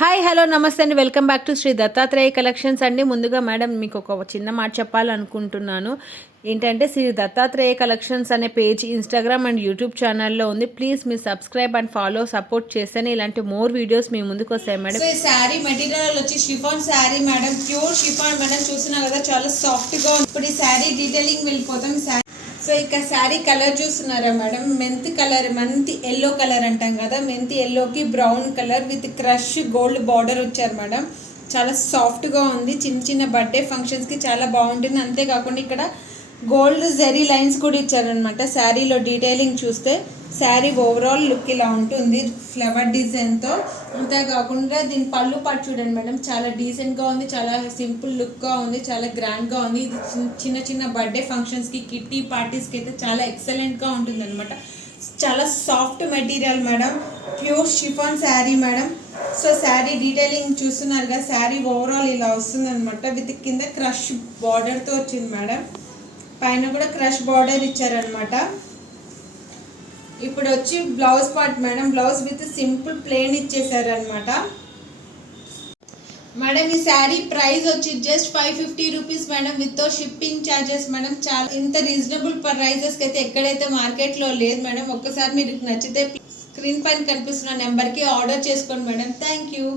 Hi hello నమస్తే అండి. Welcome back to Shri Dattatreya collections అండి. ముందుగా మేడం మీకు ఒక చిన్న మాట చెప్పాలనుకుంటున్నాను. ఏంటంటే శ్రీ దత్తాత్రేయ కలెక్షన్స్ అనే పేజ్ ఇన్స్టాగ్రామ్ అండ్ యూట్యూబ్ ఛానల్లో ఉంది. ప్లీజ్ మీరు సబ్స్క్రైబ్ అండ్ ఫాలో సపోర్ట్ చేస్తేనే ఇలాంటి మోర్ వీడియోస్ మీ ముందుకు వస్తాయి మేడం. సో ఈ శారీ మెటీరియల్ వచ్చి chiffon sari madam, pure chiffon madam. చూసినా కదా చాలా సాఫ్ట్గా ఉంది. ఇప్పుడు ఈ శారీ డీటెయిలింగ్ వెళ్ళిపోతాం. సో ఇక శారీ కలర్ చూస్తున్నారా మేడం, మెంతి కలర్, మెంతి ఎల్లో కలర్ అంటాం కదా, మెంతి ఎల్లోకి brown colour with crush gold border వచ్చారు మేడం. చాలా సాఫ్ట్గా ఉంది. చిన్న చిన్న బర్త్డే ఫంక్షన్స్కి చాలా బాగుంటుంది. అంతేకాకుండా ఇక్కడ గోల్డ్ జెరీ లైన్స్ కూడా ఇచ్చారనమాట. శారీలో డీటెయిలింగ్ చూస్తే శారీ ఓవరాల్ లుక్ ఇలా ఉంటుంది ఫ్లవర్ డిజైన్తో. అంతేకాకుండా దీని పళ్ళు పాటు చూడండి మేడం, చాలా డీసెంట్గా ఉంది, చాలా సింపుల్ లుక్గా ఉంది, చాలా గ్రాండ్గా ఉంది. ఇది చిన్న చిన్న బర్త్డే ఫంక్షన్స్కి, కిట్టి పార్టీస్కి అయితే చాలా ఎక్సలెంట్గా ఉంటుంది అనమాట. చాలా soft material madam, pure chiffon sari madam. So sari detailing చూస్తున్నారుగా, శారీ ఓవరాల్ ఇలా వస్తుంది అనమాట. విత్ కింద క్రష్ బార్డర్తో వచ్చింది మేడం, పైన కూడా క్రష్ బార్డర్ ఇచ్చారనమాట. ఇప్పుడు వచ్చి blouse part madam, blouse with simple plain ఇచ్చేసారనమాట. మేడం ఈ శారీ ప్రైస్ వచ్చి just 550 rupees madam, with shipping charges madam. చాలా ఇంత రీజనబుల్ ప్రైజెస్కి అయితే ఎక్కడైతే మార్కెట్లో లేదు మేడం. ఒక్కసారి మీరు నచ్చితే స్క్రీన్ పైన కనిపిస్తున్న నెంబర్కి ఆర్డర్ చేసుకోండి మేడం. Thank you.